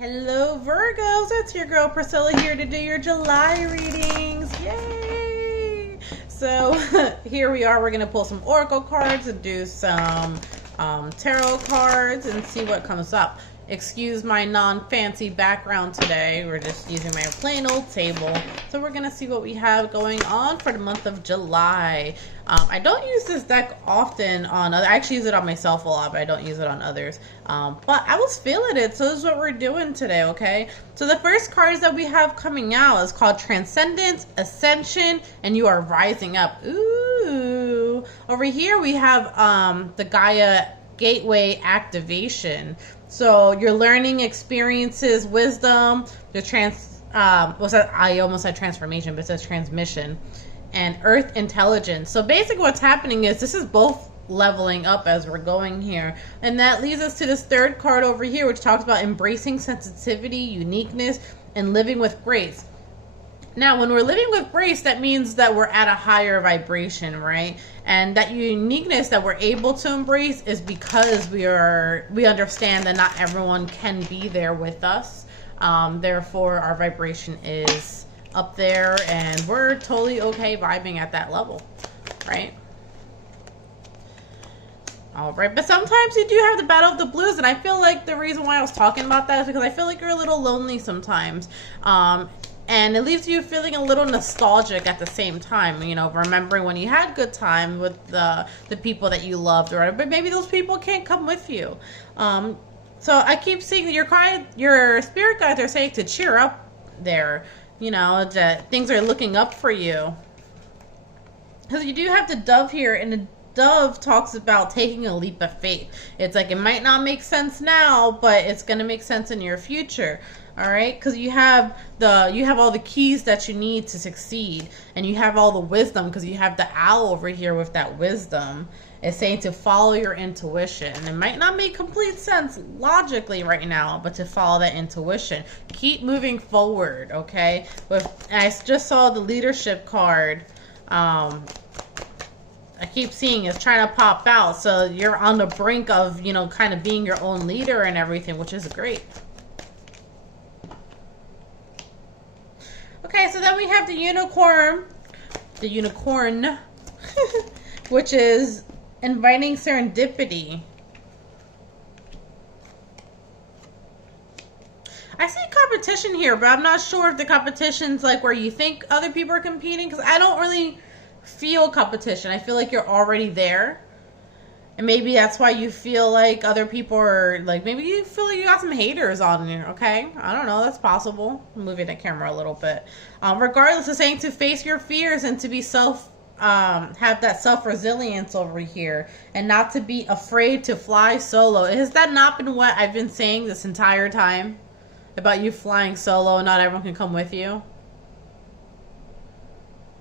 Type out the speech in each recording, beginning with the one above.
Hello Virgos, it's your girl Priscilla here to do your July readings. Yay! So here we are, we're going to pull some oracle cards and do some tarot cards and see what comes up. Excuse my non-fancy background today. We're just using my plain old table. So we're going to see what we have going on for the month of July. I don't use this deck often on other. I actually use it on myself a lot, but I don't use it on others. But I was feeling it, so this is what we're doing today, okay? So the first cards that we have coming out is called Transcendence, Ascension, and you are rising up. Ooh. Over here we have the Gaia Gateway Activation. So your learning experiences, wisdom, the I almost said transformation, but it says transmission, and earth intelligence. So basically what's happening is this is both leveling up as we're going here. And that leads us to this third card over here, which talks about embracing sensitivity, uniqueness, and living with grace. Now, when we're living with grace, that means that we're at a higher vibration, right? And that uniqueness that we're able to embrace is because we understand that not everyone can be there with us. Therefore, our vibration is up there, and we're totally okay vibing at that level, right? All right, but sometimes you do have the battle of the blues, and I feel like the reason why I was talking about that is because I feel like you're a little lonely sometimes. And it leaves you feeling a little nostalgic at the same time, you know, remembering when you had good time with the people that you loved, or but maybe those people can't come with you. So I keep seeing that your spirit guides are saying to cheer up there, you know, that things are looking up for you. Because you do have the dove here, and the dove talks about taking a leap of faith. It's like it might not make sense now, but it's going to make sense in your future. All right, because you have all the keys that you need to succeed, and you have all the wisdom because you have the owl over here with that wisdom. It's saying to follow your intuition. It might not make complete sense logically right now, but to follow that intuition. Keep moving forward, okay? I just saw the leadership card. I keep seeing it's trying to pop out, so you're on the brink of, you know, kind of being your own leader and everything, which is great. Okay, so then we have the unicorn, which is inviting serendipity. I see competition here, but I'm not sure if the competition's like where you think other people are competing, because I don't really feel competition. I feel like you're already there. And maybe that's why you feel like other people are, like, maybe you feel like you got some haters on you, okay? I don't know. That's possible. I'm moving the camera a little bit. Regardless, it's saying to face your fears and to be have that self-resilience over here. And not to be afraid to fly solo. Has that not been what I've been saying this entire time? About you flying solo and not everyone can come with you?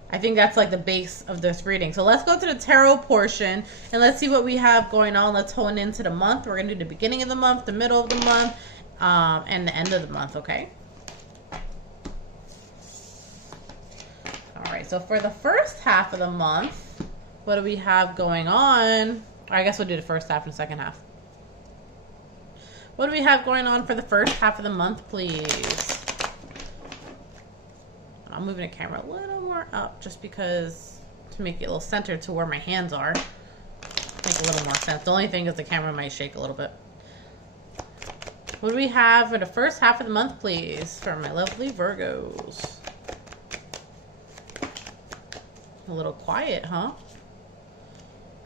I think that's like the base of this reading. So let's go to the tarot portion and let's see what we have going on. Let's hone into the month. We're going to do the beginning of the month, the middle of the month, and the end of the month, okay? All right, so for the first half of the month, what do we have going on? I guess we'll do the first half and the second half. What do we have going on for the first half of the month, please? I'm moving the camera a little more up just because to make it a little centered to where my hands are. Make a little more sense. The only thing is the camera might shake a little bit. What do we have for the first half of the month, please, for my lovely Virgos? A little quiet, huh?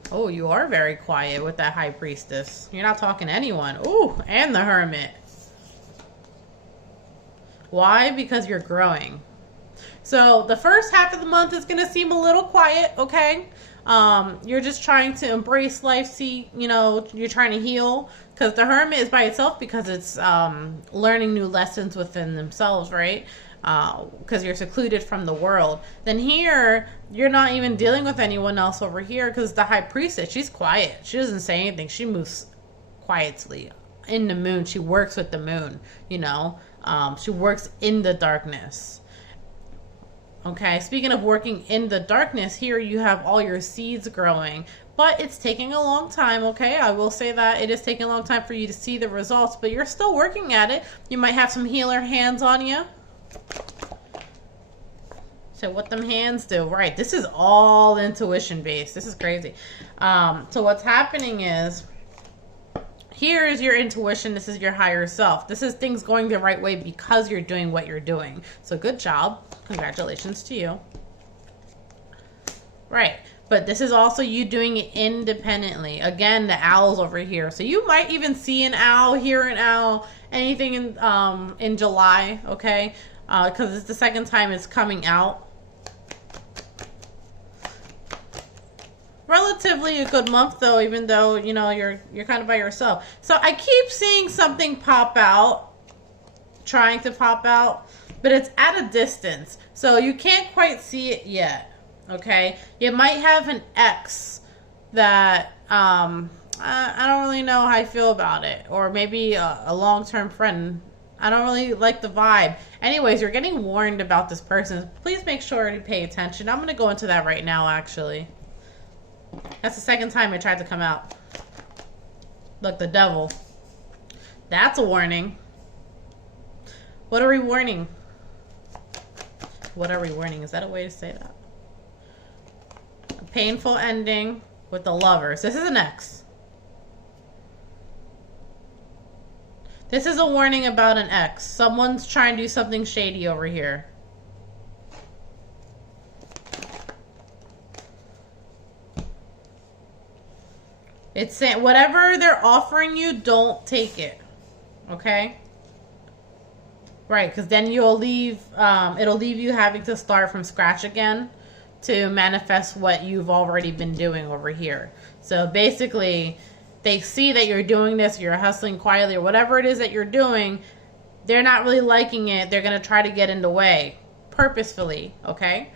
Oh, you are very quiet with that High Priestess. You're not talking to anyone. Ooh, and the Hermit. Why? Because you're growing. So the first half of the month is going to seem a little quiet, okay? You're just trying to embrace life, see, you know, you're trying to heal. Because the Hermit is by itself because it's learning new lessons within themselves, right? Because you're secluded from the world. Then here, you're not even dealing with anyone else over here because the High Priestess, she's quiet. She doesn't say anything. She moves quietly. In the moon, she works with the moon, you know. She works in the darkness. Okay, speaking of working in the darkness, here you have all your seeds growing. but it's taking a long time, okay? I will say that it is taking a long time for you to see the results, but you're still working at it. You might have some healer hands on you. So what them hands do, right? This is all intuition based. This is crazy. So what's happening is, here is your intuition. This is your higher self. This is things going the right way because you're doing what you're doing. So good job. Congratulations to you. Right. But this is also you doing it independently. Again, the owl's over here. So you might even see an owl, hear an owl, anything in July, okay? Because it's the second time it's coming out. Relatively a good month though, even though, you know, you're kind of by yourself. So I keep seeing something pop out, trying to pop out, but it's at a distance. So you can't quite see it yet, okay? You might have an ex that, I don't really know how I feel about it. Or maybe a long-term friend. I don't really like the vibe. Anyways, you're getting warned about this person. Please make sure to pay attention. I'm going to go into that right now, actually. That's the second time it tried to come out. Look, the devil. That's a warning. What are we warning? What are we warning? Is that a way to say that? A painful ending with the lovers. This is an ex. This is a warning about an ex. Someone's trying to do something shady over here. It's saying whatever they're offering you, don't take it. Okay? Right, because then you'll leave, it'll leave you having to start from scratch again to manifest what you've already been doing over here. So basically, they see that you're doing this, you're hustling quietly, or whatever it is that you're doing, they're not really liking it. They're going to try to get in the way purposefully, okay?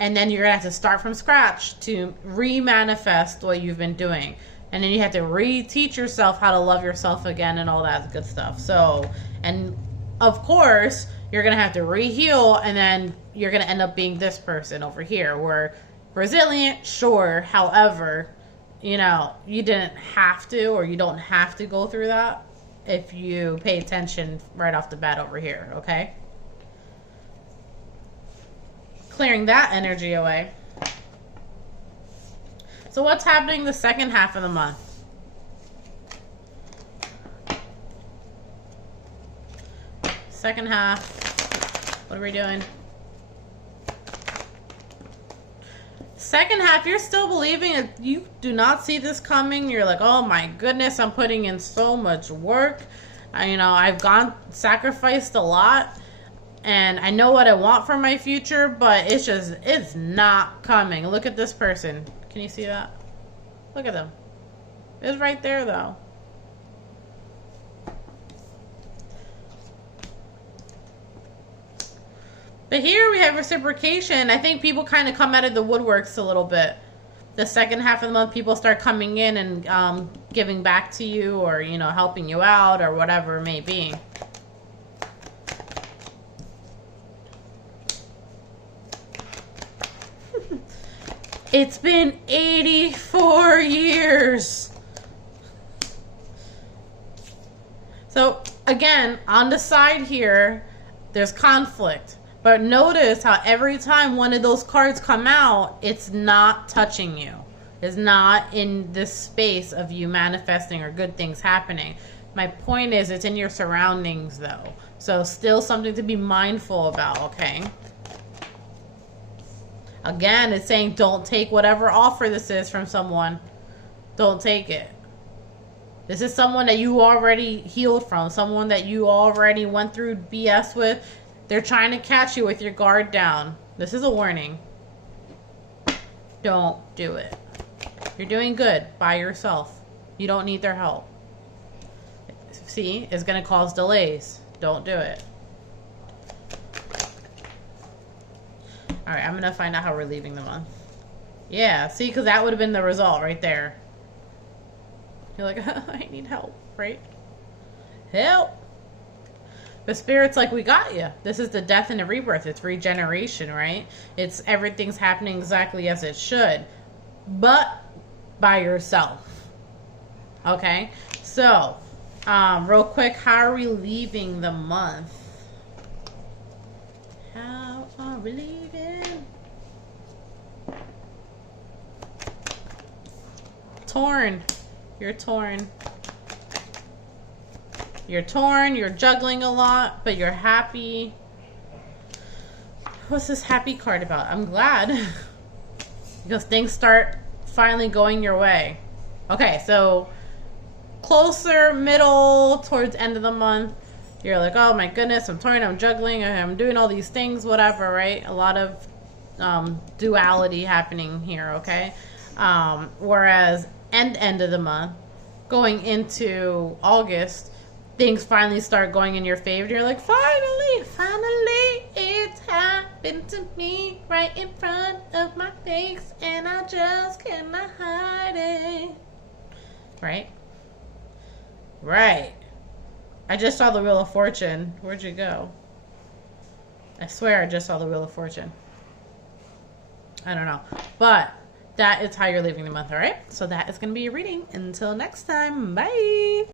And then you're going to have to start from scratch to re-manifest what you've been doing. And then you have to re-teach yourself how to love yourself again and all that good stuff. So, and of course, you're going to have to re-heal, and then you're going to end up being this person over here. Where resilient, sure. However, you know, you didn't have to, or you don't have to go through that if you pay attention right off the bat over here, okay? Clearing that energy away. So what's happening the second half of the month? Second half. What are we doing? Second half, you're still believing it. You do not see this coming. You're like, oh my goodness, I'm putting in so much work. You know, I've sacrificed a lot. And I know what I want for my future, but it's not coming. Look at this person. Can you see that? Look at them. It's right there, though. But here we have reciprocation. I think people kind of come out of the woodworks a little bit. The second half of the month, people start coming in and giving back to you, or, you know, helping you out, or whatever it may be. It's been 84 years. So again, on the side here, there's conflict. But notice how every time one of those cards come out, it's not touching you. It's not in this space of you manifesting or good things happening. My point is, it's in your surroundings though. So still something to be mindful about, okay? Again, it's saying don't take whatever offer this is from someone. Don't take it. This is someone that you already healed from. Someone that you already went through BS with. They're trying to catch you with your guard down. This is a warning. Don't do it. You're doing good by yourself. You don't need their help. See, it's going to cause delays. Don't do it. Alright, I'm going to find out how we're leaving the month. Yeah, see, because that would have been the result right there. You're like, I need help, right? Help! But Spirit's like, we got you. This is the death and the rebirth. It's regeneration, right? It's everything's happening exactly as it should. but by yourself. Okay, so real quick, how are we leaving the month? How are we leaving? Torn. You're torn. You're torn, you're juggling a lot, but you're happy. What's this happy card about? I'm glad. Because things start finally going your way. Okay, so closer, middle, towards end of the month, you're like, oh my goodness, I'm torn, I'm juggling, I'm doing all these things, whatever, right? A lot of duality happening here, okay? Whereas end of the month, going into August, things finally start going in your favor. You're like, finally, it's happened to me right in front of my face, and I just cannot hide it. Right? Right. I just saw the Wheel of Fortune. Where'd you go? I swear I just saw the Wheel of Fortune. I don't know. But that is how you're leaving the month, all right? So that is going to be your reading. Until next time, bye.